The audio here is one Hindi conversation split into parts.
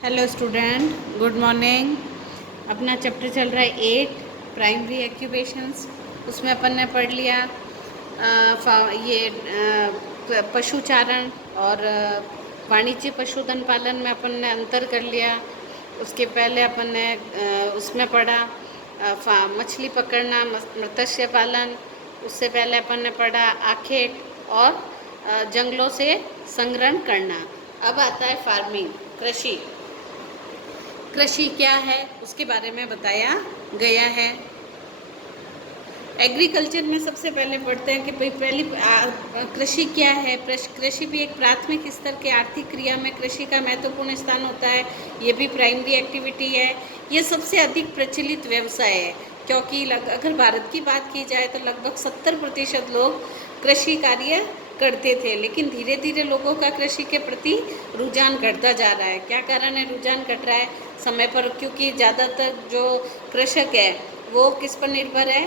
Hello student, good morning. अपना चैप्टर चल रहा है 8 प्राइमरी एक्यूपेशंस। उसमें अपन ने पढ़ लिया पशुचारण और वाणिज्य पशुधन पालन में अपन ने अंतर कर लिया। उसके पहले अपन ने उसमें पढ़ा मछली पकड़ना, मत्स्य पालन। उससे पहले अपन ने पढ़ा आखेट और जंगलों से संग्रहण करना। अब आता है फार्मिंग, कृषि। कृषि क्या है उसके बारे में बताया गया है। एग्रीकल्चर में सबसे पहले पढ़ते हैं कि भाई पहली कृषि क्या है। कृषि भी एक प्राथमिक स्तर के आर्थिक क्रिया में कृषि का महत्वपूर्ण स्थान होता है। ये भी प्राइमरी एक्टिविटी है। ये सबसे अधिक प्रचलित व्यवसाय है, क्योंकि अगर भारत की बात की जाए तो लगभग 70% लोग कृषि कार्य करते थे, लेकिन धीरे धीरे लोगों का कृषि के प्रति रुझान घटता जा रहा है। क्या कारण है रुझान घट रहा है? समय पर, क्योंकि ज़्यादातर जो कृषक है वो किस पर निर्भर है?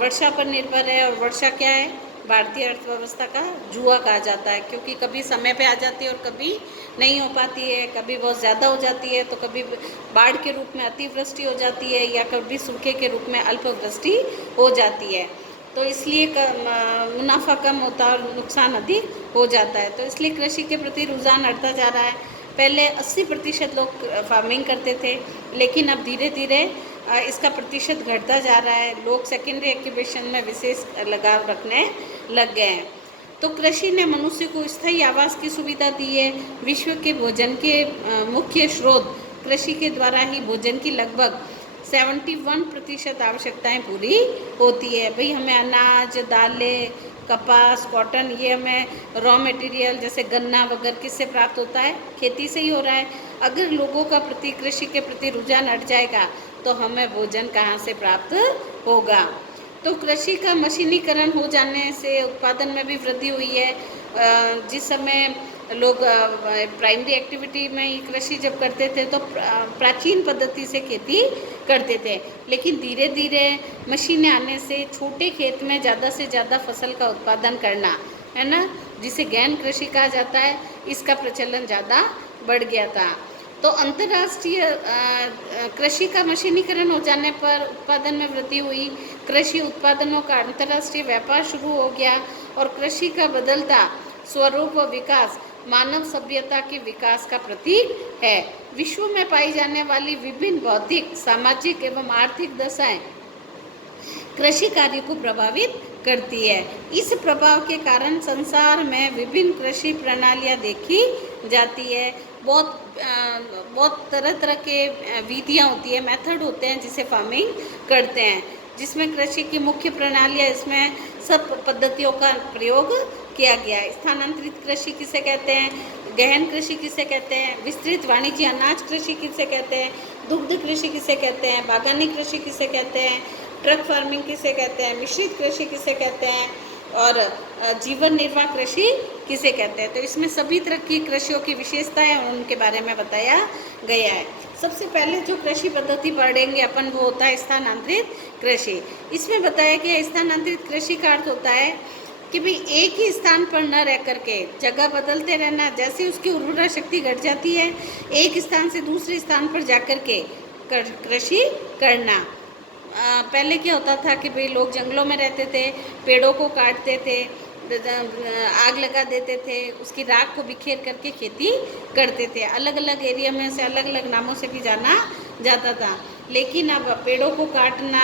वर्षा पर निर्भर है। और वर्षा क्या है? भारतीय अर्थव्यवस्था का जुआ कहा जाता है, क्योंकि कभी समय पे आ जाती है और कभी नहीं हो पाती है। कभी बहुत ज़्यादा हो जाती है तो कभी बाढ़ के रूप में अतिवृष्टि हो जाती है, या कभी सूखे के रूप में अल्पवृष्टि हो जाती है। तो इसलिए मुनाफा कम होता है और नुकसान अधिक हो जाता है। तो इसलिए कृषि के प्रति रुझान हटता जा रहा है। पहले 80% लोग फार्मिंग करते थे, लेकिन अब धीरे धीरे इसका प्रतिशत घटता जा रहा है। लोग सेकेंडरी एक्यूपेशन में विशेष लगाव रखने लग गए हैं। तो कृषि ने मनुष्य को स्थायी आवास की सुविधा दी है। विश्व के भोजन के मुख्य स्रोत कृषि के द्वारा ही भोजन की लगभग 71% आवश्यकताएं पूरी होती है। भाई हमें अनाज, दालें, कपास, कॉटन, ये हमें रॉ मटेरियल जैसे गन्ना वगैरह किससे प्राप्त होता है? खेती से ही हो रहा है। अगर लोगों का कृषि के प्रति रुझान हट जाएगा तो हमें भोजन कहाँ से प्राप्त होगा? तो कृषि का मशीनीकरण हो जाने से उत्पादन में भी वृद्धि हुई है। जिस समय लोग प्राइमरी एक्टिविटी में ही कृषि जब करते थे तो प्राचीन पद्धति से खेती करते थे, लेकिन धीरे धीरे मशीनें आने से छोटे खेत में ज़्यादा से ज़्यादा फसल का उत्पादन करना, है ना, जिसे गहन कृषि कहा जाता है, इसका प्रचलन ज़्यादा बढ़ गया था। तो अंतर्राष्ट्रीय कृषि का मशीनीकरण हो जाने पर उत्पादन में वृद्धि हुई। कृषि उत्पादनों का अंतर्राष्ट्रीय व्यापार शुरू हो गया और कृषि का बदलता स्वरूप व विकास मानव सभ्यता के विकास का प्रतीक है। विश्व में पाई जाने वाली विभिन्न भौतिक, सामाजिक एवं आर्थिक दशाएं कृषि कार्य को प्रभावित करती है। इस प्रभाव के कारण संसार में विभिन्न कृषि प्रणालियां देखी जाती है। बहुत तरह तरह के विधियां होती है, मेथड होते हैं जिसे फार्मिंग करते हैं, जिसमें कृषि की मुख्य प्रणालियां, इसमें सब पद्धतियों का प्रयोग किया गया है। स्थानांतरित कृषि किसे कहते हैं? गहन कृषि किसे कहते हैं? विस्तृत वाणिज्य अनाज कृषि किसे कहते हैं? दुग्ध कृषि किसे कहते हैं? बागानी कृषि किसे कहते हैं? ट्रक फार्मिंग किसे कहते हैं? मिश्रित कृषि किसे कहते हैं? और जीवन निर्वाह कृषि किसे कहते हैं? तो इसमें सभी तरह की कृषियों की विशेषताएं और उनके बारे में बताया गया है। सबसे पहले जो कृषि पद्धति पढ़ेंगे अपन वो होता है स्थानांतरित कृषि। इसमें बताया गया स्थानांतरित कृषि का अर्थ होता है कि भाई एक ही स्थान पर न रह करके जगह बदलते रहना। जैसे उसकी उर्वरा शक्ति घट जाती है, एक स्थान से दूसरे स्थान पर जाकर के कृषि करना। पहले क्या होता था कि भाई लोग जंगलों में रहते थे, पेड़ों को काटते थे, आग लगा देते थे, उसकी राख को बिखेर करके खेती करते थे। अलग अलग एरिया में से अलग अलग नामों से भी जाना जाता था। लेकिन अब पेड़ों को काटना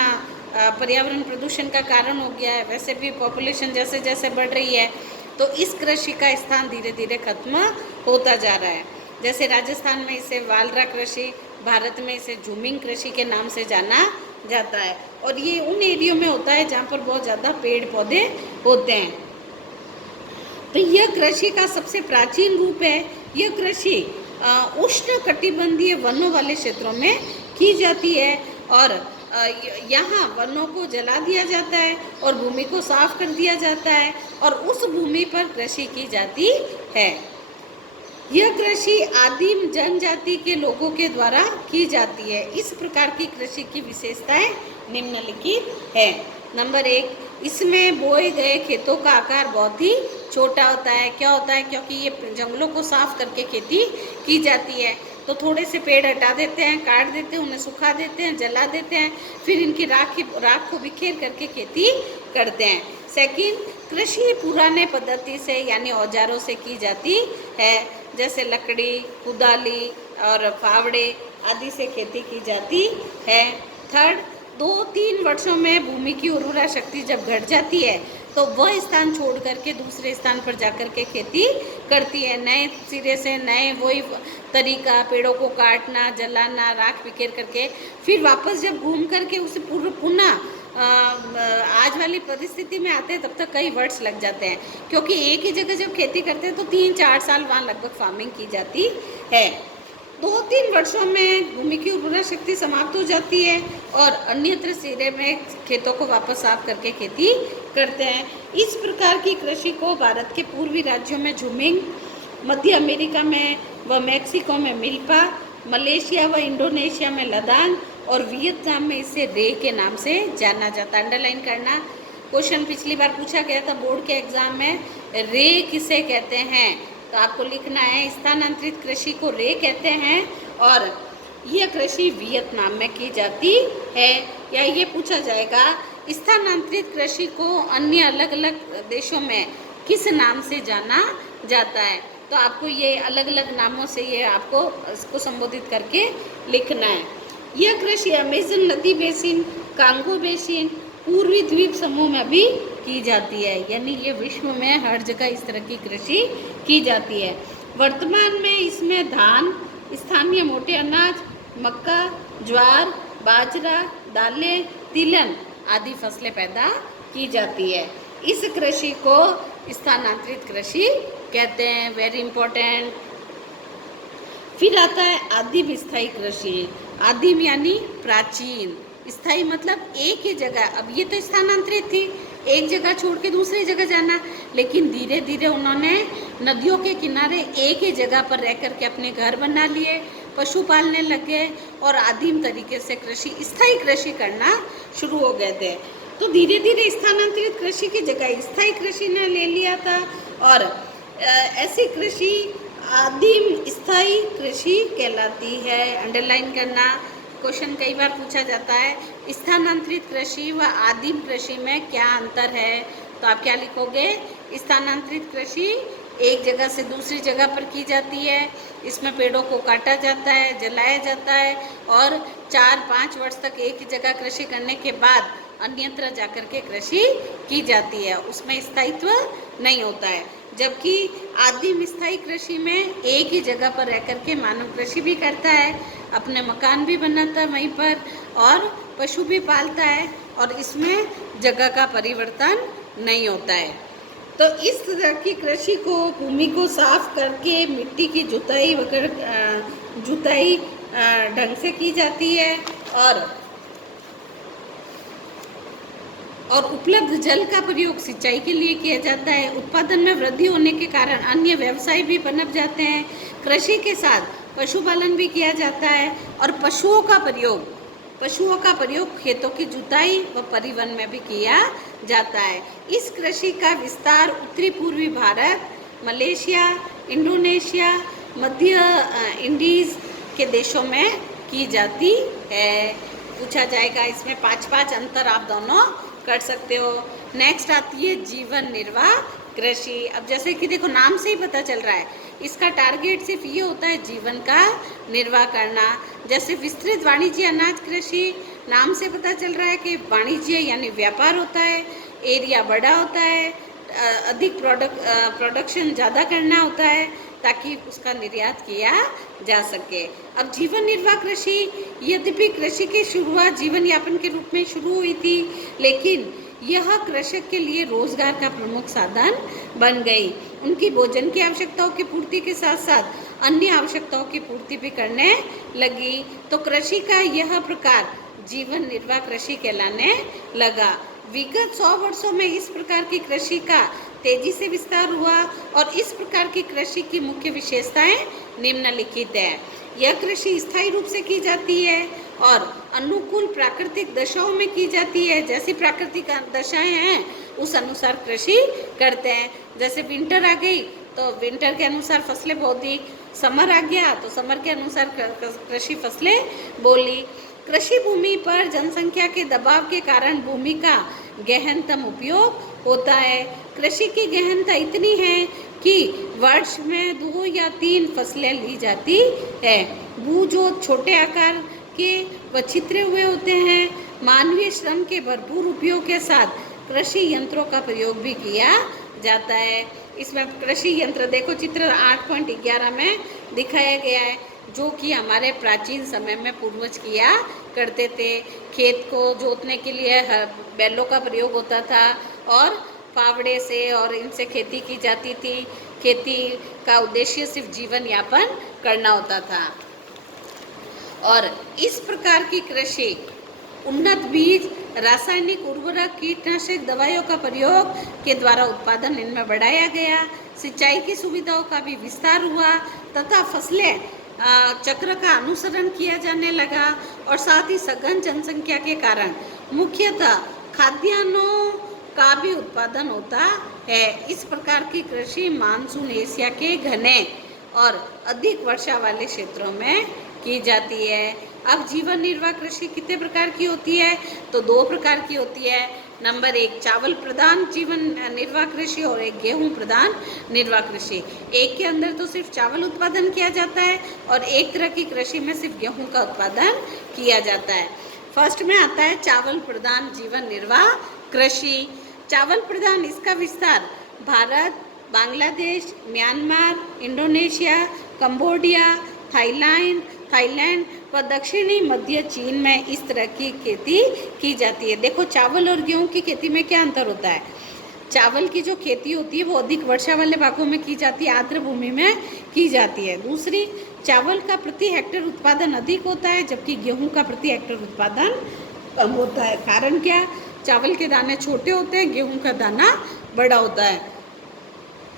पर्यावरण प्रदूषण का कारण हो गया है। वैसे भी पॉपुलेशन जैसे जैसे बढ़ रही है तो इस कृषि का स्थान धीरे धीरे खत्म होता जा रहा है। जैसे राजस्थान में इसे वालरा कृषि, भारत में इसे झूमिंग कृषि के नाम से जाना जाता है। और ये उन एरियो में होता है जहाँ पर बहुत ज़्यादा पेड़ पौधे होते हैं। तो यह कृषि का सबसे प्राचीन रूप है। यह कृषि उष्ण कटिबंधीय वनों वाले क्षेत्रों में की जाती है और यहाँ वनों को जला दिया जाता है और भूमि को साफ कर दिया जाता है और उस भूमि पर कृषि की जाती है। यह कृषि आदिम जनजाति के लोगों के द्वारा की जाती है। इस प्रकार की कृषि की विशेषताएं निम्नलिखित है। नंबर 1, इसमें बोए गए खेतों का आकार बहुत ही छोटा होता है। क्या होता है? क्योंकि ये जंगलों को साफ करके खेती की जाती है। तो थोड़े से पेड़ हटा देते हैं, काट देते हैं, उन्हें सुखा देते हैं, जला देते हैं, फिर इनकी राख को बिखेर करके खेती करते हैं। सेकंड, कृषि पुराने पद्धति से यानी औजारों से की जाती है, जैसे लकड़ी, कुदाली और फावड़े आदि से खेती की जाती है। थर्ड, 2-3 वर्षों में भूमि की उर्वरा शक्ति जब घट जाती है तो वह स्थान छोड़ करके दूसरे स्थान पर जाकर के खेती करती है। नए सिरे से नए वही तरीका, पेड़ों को काटना, जलाना, राख बिखेर करके फिर वापस जब घूम करके उसे पुनः आज वाली परिस्थिति में आते हैं तब तक कई वर्ष लग जाते हैं, क्योंकि एक ही जगह जब खेती करते हैं तो 3-4 साल वहाँ लगभग फार्मिंग की जाती है। 2-3 वर्षों में भूमि की उर्वरा शक्ति समाप्त हो जाती है और अन्यत्र सिरे में खेतों को वापस साफ करके खेती करते हैं। इस प्रकार की कृषि को भारत के पूर्वी राज्यों में झुमिंग, मध्य अमेरिका में व मैक्सिको में मिल्पा, मलेशिया व इंडोनेशिया में लदान और वियतनाम में इसे रे के नाम से जाना जाता है। अंडरलाइन करना, क्वेश्चन पिछली बार पूछा गया था बोर्ड के एग्जाम में, रे किसे कहते हैं, तो आपको लिखना है स्थानांतरित कृषि को रे कहते हैं और यह कृषि वियतनाम में की जाती है। या ये पूछा जाएगा स्थानांतरित कृषि को अन्य अलग अलग देशों में किस नाम से जाना जाता है, तो आपको ये अलग अलग नामों से ये आपको इसको संबोधित करके लिखना है। यह कृषि अमेजन नदी बेसिन, कांगो बेसिन, पूर्वी द्वीप समूह में भी की जाती है, यानी ये विश्व में हर जगह इस तरह की कृषि की जाती है। वर्तमान में इसमें धान, स्थानीय मोटे अनाज, मक्का, ज्वार, बाजरा, दालें, तिलहन आदि फसलें पैदा की जाती है। इस कृषि को स्थानांतरित कृषि कहते हैं, वेरी इंपॉर्टेंट। फिर आता है आदिम स्थायी कृषि। आदिम यानी प्राचीन, स्थायी मतलब एक ही जगह। अब ये तो स्थानांतरित थी, एक जगह छोड़ के दूसरी जगह जाना, लेकिन धीरे धीरे उन्होंने नदियों के किनारे एक ही जगह पर रह कर के अपने घर बना लिए, पशु पालने लगे और आदिम तरीके से कृषि, स्थायी कृषि करना शुरू हो गए थे। तो धीरे धीरे स्थानांतरित कृषि की जगह स्थायी कृषि ने ले लिया था और ऐसी कृषि आदिम स्थायी कृषि कहलाती है। अंडरलाइन करना, क्वेश्चन कई बार पूछा जाता है स्थानांतरित कृषि व आदिम कृषि में क्या अंतर है, तो आप क्या लिखोगे, स्थानांतरित कृषि एक जगह से दूसरी जगह पर की जाती है, इसमें पेड़ों को काटा जाता है, जलाया जाता है और 4-5 वर्ष तक एक ही जगह कृषि करने के बाद अन्यत्र जाकर के कृषि की जाती है, उसमें स्थायित्व नहीं होता है। जबकि आदिम स्थायी कृषि में एक ही जगह पर रह कर के मानव कृषि भी करता है, अपने मकान भी बनाता है वहीं पर और पशु भी पालता है और इसमें जगह का परिवर्तन नहीं होता है। तो इस तरह की कृषि को भूमि को साफ करके मिट्टी की जुताई ढंग से की जाती है और उपलब्ध जल का प्रयोग सिंचाई के लिए किया जाता है। उत्पादन में वृद्धि होने के कारण अन्य व्यवसाय भी पनप जाते हैं। कृषि के साथ पशुपालन भी किया जाता है और पशुओं का प्रयोग खेतों की जुताई व परिवहन में भी किया जाता है। इस कृषि का विस्तार उत्तरी पूर्वी भारत, मलेशिया, इंडोनेशिया, मध्य इंडीज के देशों में की जाती है। पूछा जाएगा, इसमें 5-5 अंतर आप दोनों कर सकते हो। नेक्स्ट आती है जीवन निर्वाह कृषि। अब जैसे कि देखो नाम से ही पता चल रहा है, इसका टारगेट सिर्फ ये होता है जीवन का निर्वाह करना। जैसे विस्तृत वाणिज्य अनाज कृषि, नाम से पता चल रहा है कि वाणिज्य यानी व्यापार होता है, एरिया बड़ा होता है, अधिक प्रोडक्शन ज़्यादा करना होता है ताकि उसका निर्यात किया जा सके। अब जीवन निर्वाह कृषि, यद्यपि कृषि की शुरुआत जीवन यापन के रूप में शुरू हुई थी, लेकिन यह कृषक के लिए रोजगार का प्रमुख साधन बन गई। उनकी भोजन की आवश्यकताओं की पूर्ति के साथ साथ अन्य आवश्यकताओं की पूर्ति भी करने लगी। तो कृषि का यह प्रकार जीवन निर्वाह कृषि कहलाने लगा। विगत 100 वर्षों में इस प्रकार की कृषि का तेजी से विस्तार हुआ और इस प्रकार की कृषि की मुख्य विशेषताएं निम्नलिखित है। यह कृषि स्थायी रूप से की जाती है और अनुकूल प्राकृतिक दशाओं में की जाती है। जैसी प्राकृतिक दशाएं हैं उस अनुसार कृषि करते हैं। जैसे विंटर आ गई तो विंटर के अनुसार फसलें बो दी समर आ गया तो समर के अनुसार कृषि फसलें बोली। कृषि भूमि पर जनसंख्या के दबाव के कारण भूमि का गहनतम उपयोग होता है। कृषि की गहनता इतनी है कि वर्ष में 2 या 3 फसलें ली जाती है। भू जो छोटे आकार के व छितरे हुए होते हैं। मानवीय श्रम के भरपूर उपयोग के साथ कृषि यंत्रों का प्रयोग भी किया जाता है। इसमें कृषि यंत्र देखो चित्र 8.11 में दिखाया गया है, जो कि हमारे प्राचीन समय में पूर्वज किया करते थे। खेत को जोतने के लिए बैलों का प्रयोग होता था और फावड़े से और इनसे खेती की जाती थी। खेती का उद्देश्य सिर्फ जीवन यापन करना होता था और इस प्रकार की कृषि उन्नत बीज, रासायनिक उर्वरक, कीटनाशक दवाइयों का प्रयोग के द्वारा उत्पादन इनमें बढ़ाया गया। सिंचाई की सुविधाओं का भी विस्तार हुआ तथा फसलें चक्र का अनुसरण किया जाने लगा और साथ ही सघन जनसंख्या के कारण मुख्यतः खाद्यान्नों का भी उत्पादन होता है। इस प्रकार की कृषि मानसून एशिया के घने और अधिक वर्षा वाले क्षेत्रों में की जाती है। अब जीवन निर्वाह कृषि कितने प्रकार की होती है? तो 2 प्रकार की होती है। नंबर 1 चावल प्रधान जीवन निर्वाह कृषि और एक गेहूं प्रधान निर्वाह कृषि। एक के अंदर तो सिर्फ चावल उत्पादन किया जाता है और एक तरह की कृषि में सिर्फ गेहूं का उत्पादन किया जाता है। फर्स्ट में आता है चावल प्रधान जीवन निर्वाह कृषि। चावल प्रधान इसका विस्तार Bharat, Bangladesh, Myanmar, Indonesia, Cambodia, Thailand व दक्षिणी मध्य चीन में इस तरह की खेती की जाती है। देखो चावल और गेहूं की खेती में क्या अंतर होता है? चावल की जो खेती होती है वो अधिक वर्षा वाले भागों में की जाती है, आर्द्र भूमि में की जाती है। दूसरी, चावल का प्रति हेक्टेयर उत्पादन अधिक होता है जबकि गेहूं का प्रति हेक्टेयर उत्पादन कम होता है। कारण क्या? चावल के दाने छोटे होते हैं, गेहूं का दाना बड़ा होता है।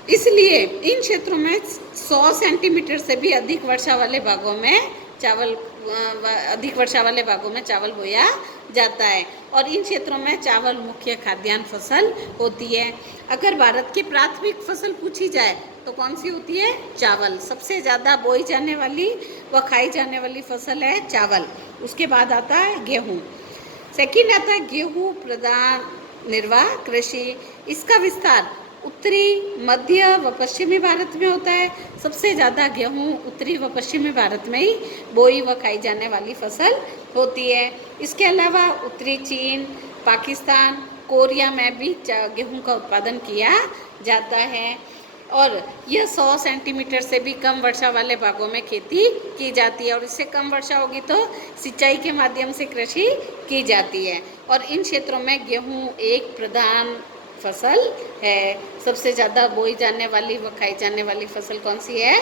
इसलिए इन क्षेत्रों में 100 सेंटीमीटर से भी अधिक वर्षा वाले भागों में चावल बोया जाता है और इन क्षेत्रों में चावल मुख्य खाद्यान्न फसल होती है। अगर भारत की प्राथमिक फसल पूछी जाए तो कौन सी होती है? चावल। सबसे ज़्यादा बोई जाने वाली व खाई जाने वाली फसल है चावल। उसके बाद आता है गेहूँ। सेकंड आता है गेहूँ प्रधान निर्वाह कृषि। इसका विस्तार उत्तरी, मध्य व पश्चिमी भारत में होता है। सबसे ज़्यादा गेहूँ उत्तरी व पश्चिमी भारत में ही बोई व खाई जाने वाली फसल होती है। इसके अलावा उत्तरी चीन, पाकिस्तान, कोरिया में भी गेहूँ का उत्पादन किया जाता है और यह 100 सेंटीमीटर से भी कम वर्षा वाले भागों में खेती की जाती है और इससे कम वर्षा होगी तो सिंचाई के माध्यम से कृषि की जाती है और इन क्षेत्रों में गेहूँ एक प्रधान फसल है। सबसे ज़्यादा बोई जाने वाली व खाई जाने वाली फसल कौन सी है?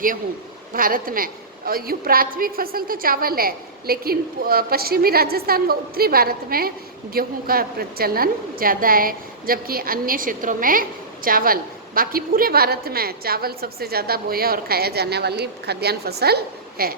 गेहूँ भारत में। और यूँ प्राथमिक फसल तो चावल है, लेकिन पश्चिमी राजस्थान व उत्तरी भारत में गेहूँ का प्रचलन ज़्यादा है जबकि अन्य क्षेत्रों में चावल। बाकी पूरे भारत में चावल सबसे ज़्यादा बोया और खाया जाने वाली खाद्यान्न फसल है।